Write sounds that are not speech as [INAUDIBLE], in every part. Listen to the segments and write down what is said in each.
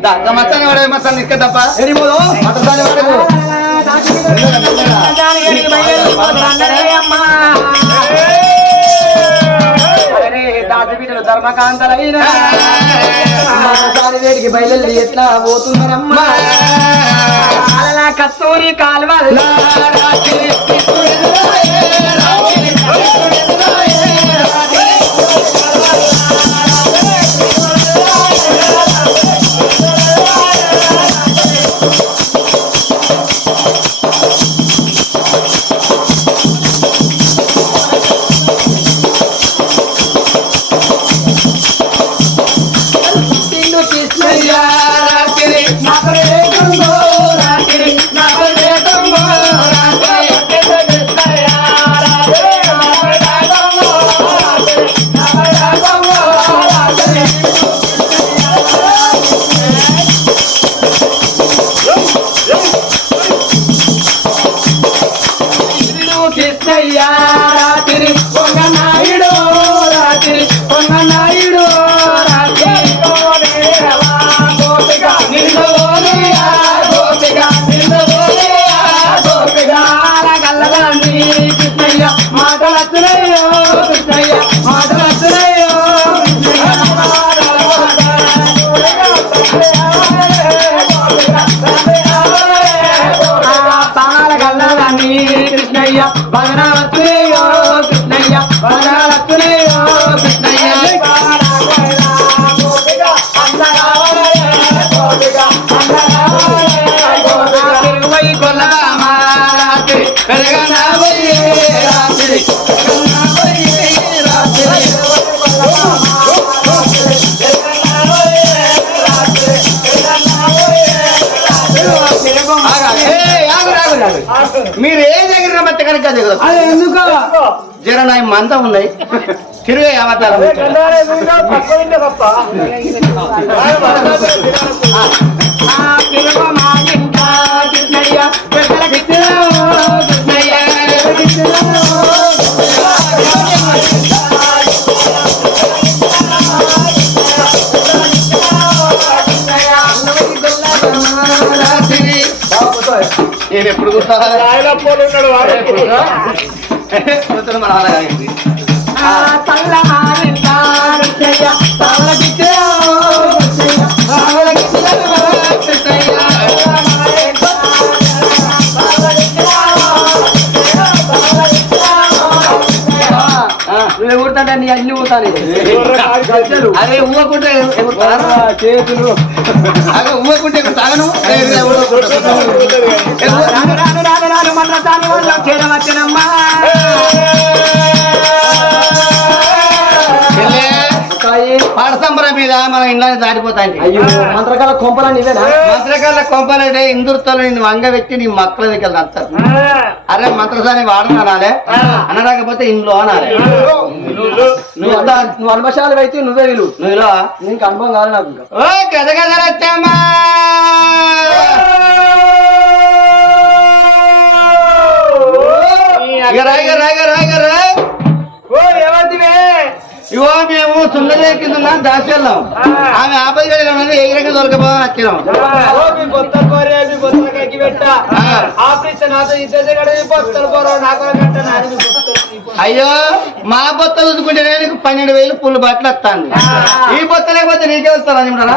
మచ్చాన్ని వాడే మచ్చాన్ని ఇక్క తప్ప మచ్చాన్ని వాడకు ధర్మకాంతలైన వేడికి బయలుదేరి ఎట్లా పోతున్నారమ్మా కస్తూరి కాలువల్లా కృష్ణయ్య భగనవచ్చునయ్యో కృష్ణయ్య భగనవచ్చునయ్యో కృష్ణయ్య. తిరువై కొల్లరామ రాత్రి పెరగనావయ్యే రాత్రి మీరు ఏ దగ్గర ఎందుకో? జర నా మంద ఉన్నాయి. తిరిగే అవతారం నేను ఎప్పుడు కూర్చోవాలి కూర్చొని మన ఎగురుతాంటే నీ అన్ని ఊతాను అరే ఊవకుంటే? చేతులు. అరే ఊవకుంటే ఎగురుతాను రాను రాను రాను రాను మల్ల తాను వల్ల చేరవచ్చనమ్మా. పాడసంబర మీద మన ఇండ్లని దాటిపోతాయి అయ్యో మంత్రకాల కొంపలా నీవేనా మంత్రకాల కొంపలంటే ఇందుర్తలు నిన్ను వంగ వ్యక్తి నీ మక్కల దగ్గర అంటారు అరే మంత్రసాని వాడనాలే అనరాకపోతే ఇంట్లో అనాలి. నువ్వు అనుభశాలు అయితే నువ్వే విలు. నువ్వు ఇలా? నీకు అనుభవం కాదు నాకు ఓ గద గద రచ్చమ్మా ఓ! ఎవరిదివే ఇగో మేము సుందరయ్య కింద దాచి వెళ్ళాం ఆమె ఆపద గడిలో ఉన్నది ఏ రకంగా దొరకపోవని వచ్చినాం మీ బొత్తల బొత్తల బొత్తల నాకు బొత్తలు బొత్తలు. అయ్యో మా బొత్త చూసుకుంటే నీకు పన్నెండు వేలు పుల్లు బట్టలు వస్తాను ఈ బొత్త లేకపోతే నీకే వస్తారా నిమిడా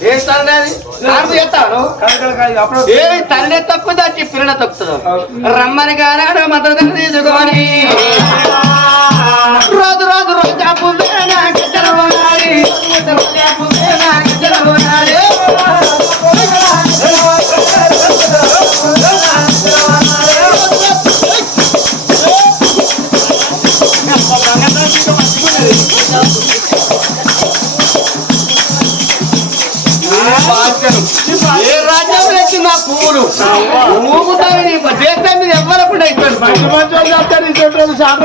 చేస్తానా ఇక నాయనమ్మ తల్లి అది? నాకు పిల్లల తక్కువ రమ్మని గానాడు మద్దతు తీసుకొని రోజు రోజు రోజు అవుతాడు ఊగుతాడు చేస్తే మీరు ఎవ్వరప్పుడు అవుతాడు మంచి వాళ్ళు చేస్తారు ఇటువంటి వాళ్ళు చాలా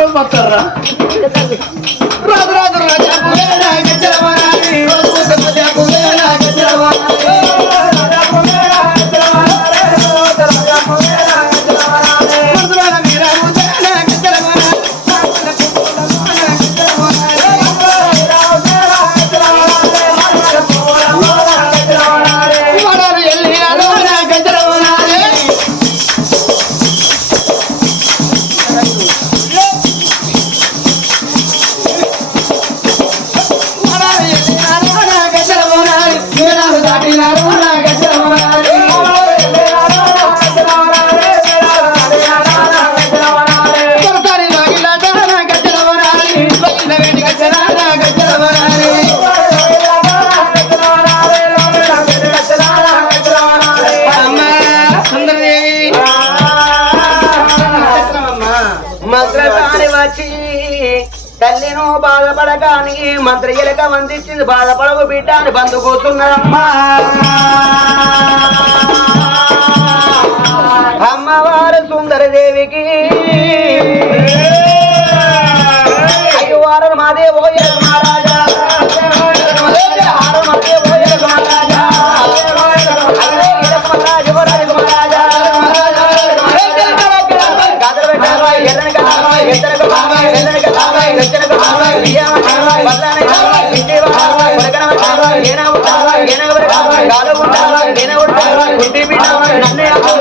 మంత్రి ఎలక మందిచ్చింది బాధపడవు బిడ్డ అని బంధుపోతున్నారమ్మా. Não, não, não.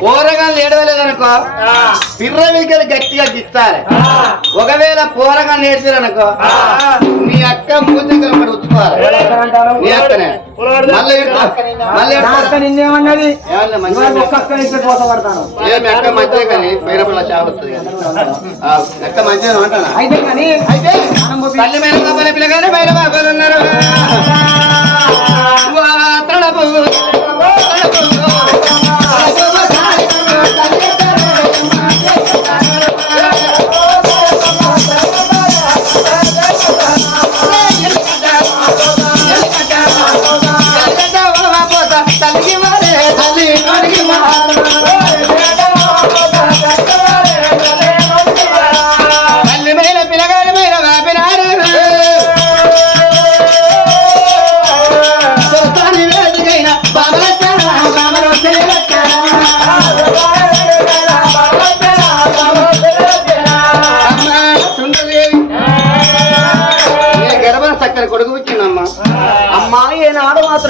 పోరగాళ్ళు ఏడవలేదనుకో పిర్ర మీకెళ్ళి గట్టిగా గిస్తారు ఒకవేళ పోరగాళ్ళు నేర్చారనుకో నీ అక్క మూతి ఉచ్చుకోవాలి అక్కనే. మళ్ళీ మీ అక్క మంచిదే కానీ పైన అక్క అంటానా? అయితే కానీ అయితే తల్లి బాబాల పిల్లగానే బాబాలు ఉన్నారు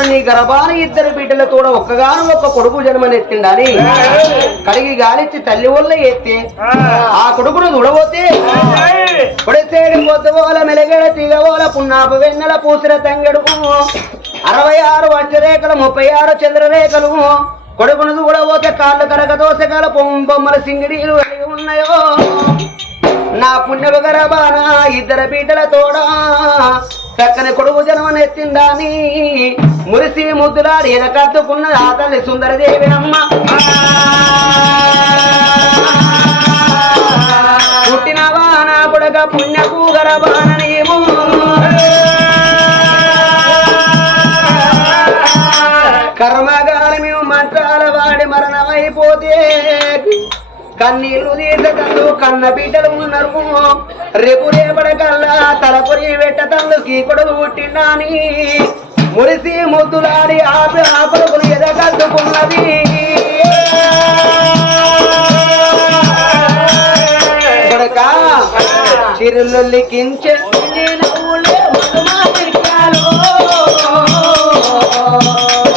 నీ గర్భాన ఇద్దరు బిడ్డల కూడా ఒక్కగాను ఒక్క కొడుకు జన్మనెత్తిండాలి. కడిగి గాలిచ్చి తల్లి వల్ల ఎత్తి ఆ కొడుకును చూడబోతే పొడిసేడు పొద్దువోల మెలగడ తీగవోల పున్నాపు వెన్నెల పూసిన తంగెడు అరవై ఆరు వచ్చరేఖలు ముప్పై ఆరు చంద్రరేఖలు కొడుకును చూడబోతే కాళ్ళు కరక దోసకాల బొమ్మల సింగిడీలు ఉన్నాయో. నా పుణ్యపు గరబాన ఇద్దరు బిడ్డల తోడా చక్కని కొడుకు జన్మనెత్తిందాని మురిసి ముద్దులాడి ఎనకత్తుకున్న ఆ తల్లి సుందరదేవి అమ్మ పుట్టినవా నా కొడక పుణ్యకు కన్నీరు తీర్చకల్లు కన్న బిడ్డలు ఉన్నారు రేపు రేపడకల్లా తలపొరి పెట్టతల్లు కీకుడు పుట్టినాని మురిసి ముద్దులాడి ఆపి ఆపలకులు ఎదగద్దుకున్నది. చిరులు కించె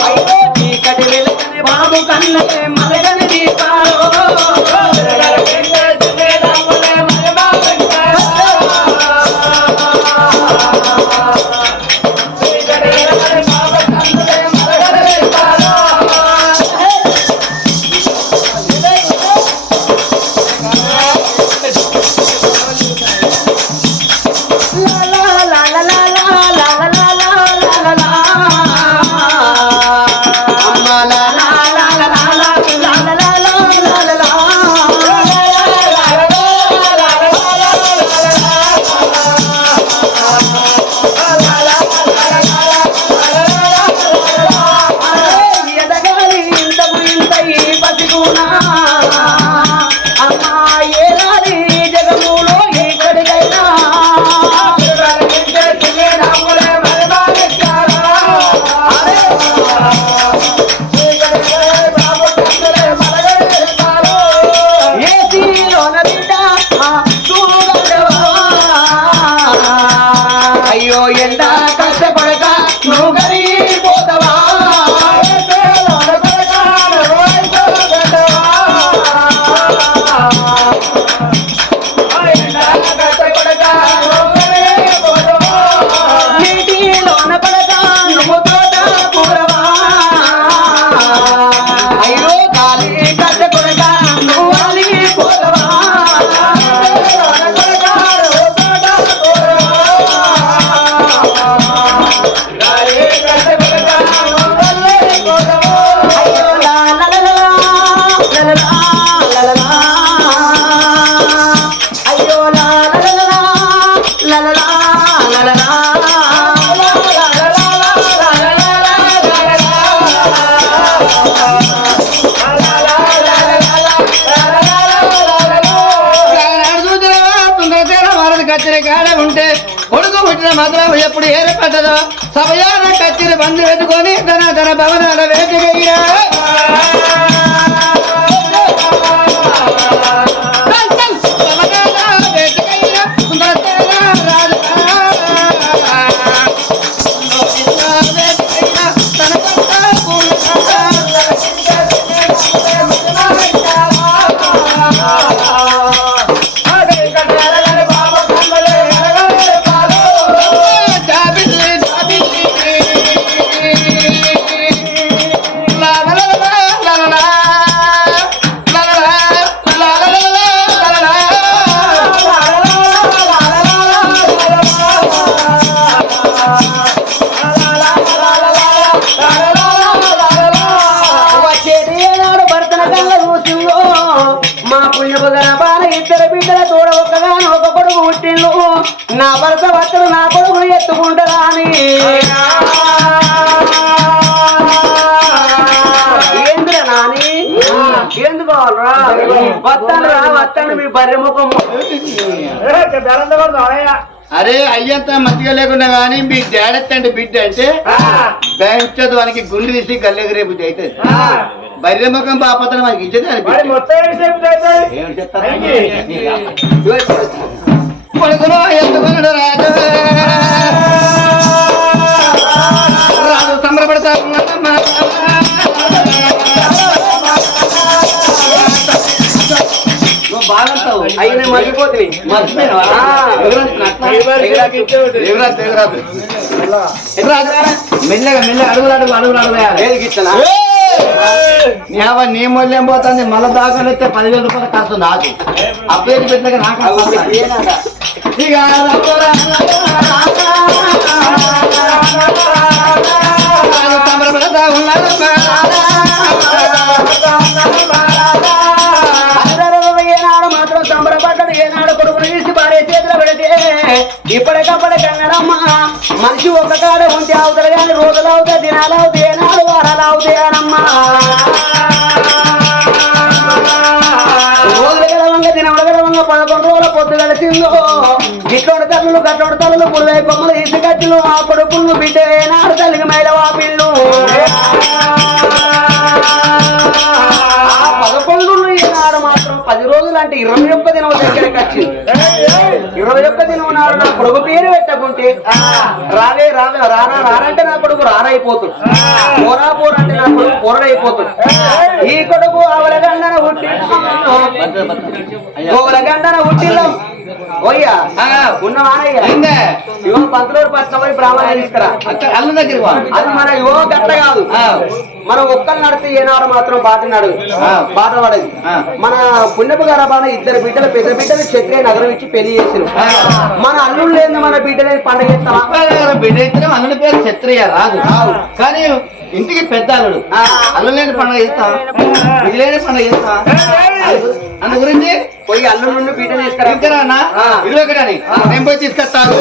అయితే చీకటి వెలుగుని బాబు కన్నలే కష్టపడక నువ్వు కరిగిపోతావా మాత్రం ఎప్పుడు ఏర్పడ్డదో సభయాన కచ్చిన బంధు పెట్టుకొని తన తన భవనాల వేదికయ్యా అరే అయ్యంత మంచిగా లేకుండా కానీ మీ జాగ్రత్త అంటే బిడ్డ అంటే బ్యాంక్ వానికి గుండె తీసి గల్లెకి రేపు అవుతుంది బర్రె ముఖం పాపతనం మనకి ఇచ్చేది అనిపించింది ఎంత కొనడా రాజా? బాగుంటావు మర్చిపోతుంది ఎగురొచ్చు. ఎగురాదు. మెల్లగా మెల్లగా అడుగులు అడుగు అడుగులు అడుగు నీ నీ మూల్యం పోతుంది మళ్ళా దాకా వస్తే పదివేల రూపాయలు కాస్త నాకు ఆ పేరు పెట్టినాక నాకు. ఇక ఇప్పటికప్పుడు కంగనమ్మ మనిషి ఒక కాడ ఉంటే అవుతారు కానీ రోజులు అవుతాయి దినాలు అవుతాయి ఏనాడు వారాలు అవుతాయి రోజులు పదకొండు రోజుల పొద్దు గడిచిందో. ఇట్లోడు తల్లు గట్లోడు తల్లు పుల్లై బొమ్మలు ఇసుకట్లు ఆ కొడుకులు బిడ్డ ఏనాడు తల్లికి మైల వాపిల్లు. అంటే ఇరవై ఒక్క దినం దగ్గరికి వచ్చింది. ఇరవై ఒక్క దినం నాడు నా కొడుకు పేరు పెట్టకుంటే రావే రావే రారా రారంటే నా కొడుకు రారైపోతుంది పోరా పోరంటే నా కొడుకు పోరడైపోతుంది. ఈ కొడుకు ఆవిడ గండన పుట్టి ఓవల గండన పుట్టిల్లం ఓయ్యా బ్రాహ్మణ తీసుకురా. అల్లు వా అది మన గట్ట కాదు. ఆ. మనం ఒక్కరు నడితే ఏనాడు మాత్రం బాధనాడు ఆ. బాధపడది. మన పుణ్యపు గరబాన ఇద్దరు బిడ్డలు పెద్ద బిడ్డలు క్షత్రియ నగరం ఇచ్చి పెళ్ళి చేసిన. మన అల్లుళ్ళు లేదు మన బిడ్డలే పండగ బిడ్డ అల్లుడి పేరు క్షత్రియ రాదు కానీ ఇంటికి పెద్ద అల్లుడు. అల్లు లేని పండుగ చేస్తాం ఇది లేని పండుగ చేస్తాం అందు గురించి పోయి అల్లుడు నుండి బిడ్డ తీసుకురా. ఇరవై ఒకటి నేను పోయి తీసుకొస్తాను.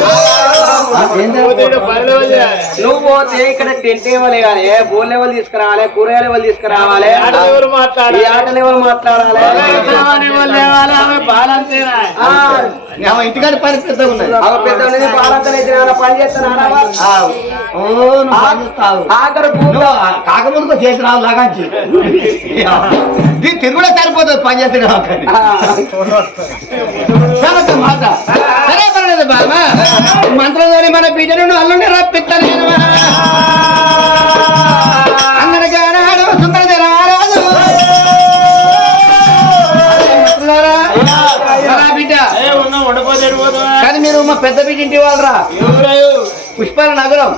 నువ్వు పోతే ఇక్కడ టెంట్ లెవెల్ కానీ బోల్ లెవెల్ తీసుకురావాలి కూరగాయల లెవెల్ తీసుకురావాలి? ఈ ఆట లెవెల్ మాట్లాడాలి. ఇంటికాడ పని పెద్దగా ఉన్నది. పెద్ద ఉన్నది బాలంతా పని చేస్తావు. ఆఖరి కాకముందుకు చేసిన ఇది [LAUGHS] తిరుగుడే సరిపోతుంది పని చేస్తే కాబట్టి మాట సరే పర్లేదు బాబా. మంత్రంలోని మన బిడ్డను అల్లుండి రప్పిస్తాను మీరు మా పెద్ద బిడ్డ ఇంటి వాళ్ళరా? పుష్పాల నగరం.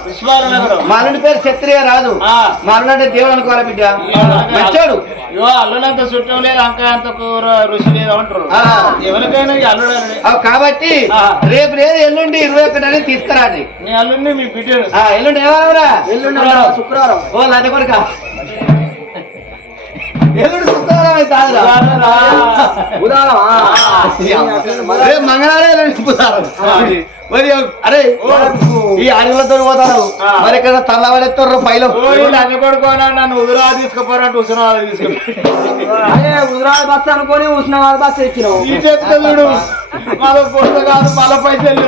మా అల్లుడి పేరు క్షత్రియ రాదు. ఆ. మా అల్లుడు అంటే దేవుడు అనుకోవాలి బిడ్డ? మంచోడు. అల్లుడంత చుట్టం లేదు అంక అంత కూర రుచి లేదు అంటారు ఆ. ఎవరికైనా అల్లుడు కాబట్టి. రేపు లేదు ఎల్లుండి ఇరవై ఒకటి అనేది తీసుకురాండి. నీ అల్లుడిని మీ బిడ్డడు. ఆ, ఎల్లుండి ఏమరా ఎల్లుండి శుక్రవారం. ఓ లడ్డ కొడుక ఎల్లుండి బుధవారం. మరి అరే ఈ అడవులతో పోతారు. మరి ఇక్కడ తల్లవలెత్తారు పైలో. అన్ని కొడుకోనా నన్ను ఉదురా తీసుకుపోరంటే ఉసురా తీసుకుపో. అదే హుజరాబాద్ బస్ అనుకొని ఉస్నాబాద్ బస్ ఎక్కినావు. ఈ మాలో పొట్ట కాదు పైసలు?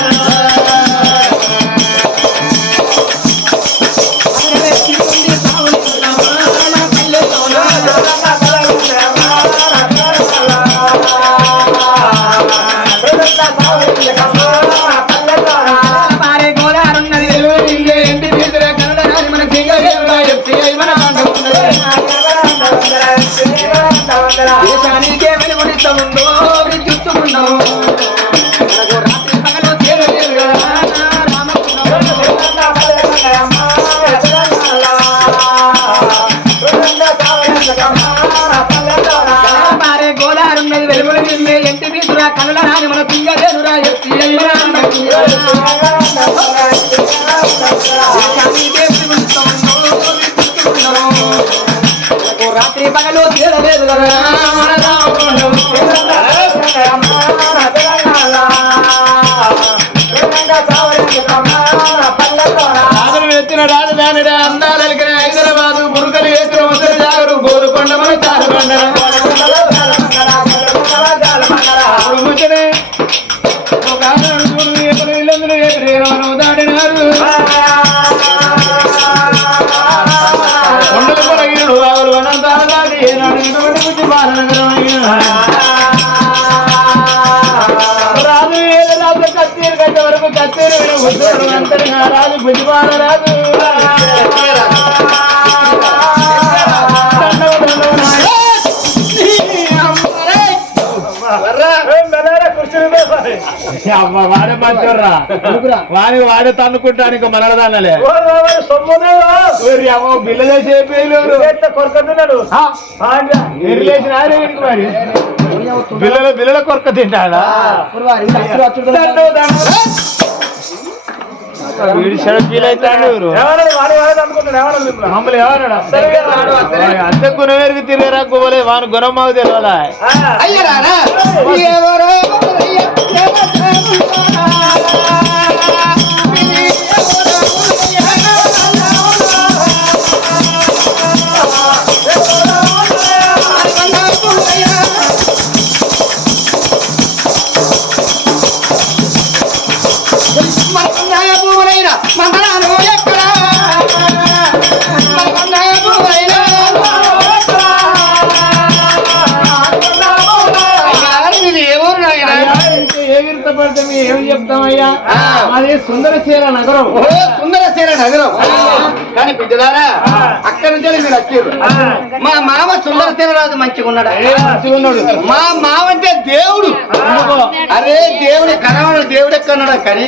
రాత్రి పగలు తీరలేదు కదా, ఆదరణ ఎత్తిన రాజధాని రాజు బుద్ధిమాన రాజు అమ్మ వాడే మంచోర్రా వాడి వాడే తన్నుకుంటానికి మనలదానలే అమ్మ బిల్ల చేసి కొరకతున్నాడు రిలేషన్ ఆయన మరి బిల్లల బిల్లల కొరక తింటాడా. వీడి షరఫ్ ఫీల్ అవుతాడు మిమ్మల్ని? అసలే. అంత గుణమేరికి తిరిగరా గువ్వలే వాని గుణం మాకు తెలియదా అది సుందరశీల నగరం. ఓ సుందరసేన నగరం. కానీ బిడ్డలారా అక్కడి నుంచి మీరు వచ్చారు. మా మామ సుందరసేన రాజు మంచిగా ఉన్నాడా. మా మామ అంటే దేవుడు. అరే దేవుడి కనవడు దేవుడు ఎక్కడున్నాడా కానీ?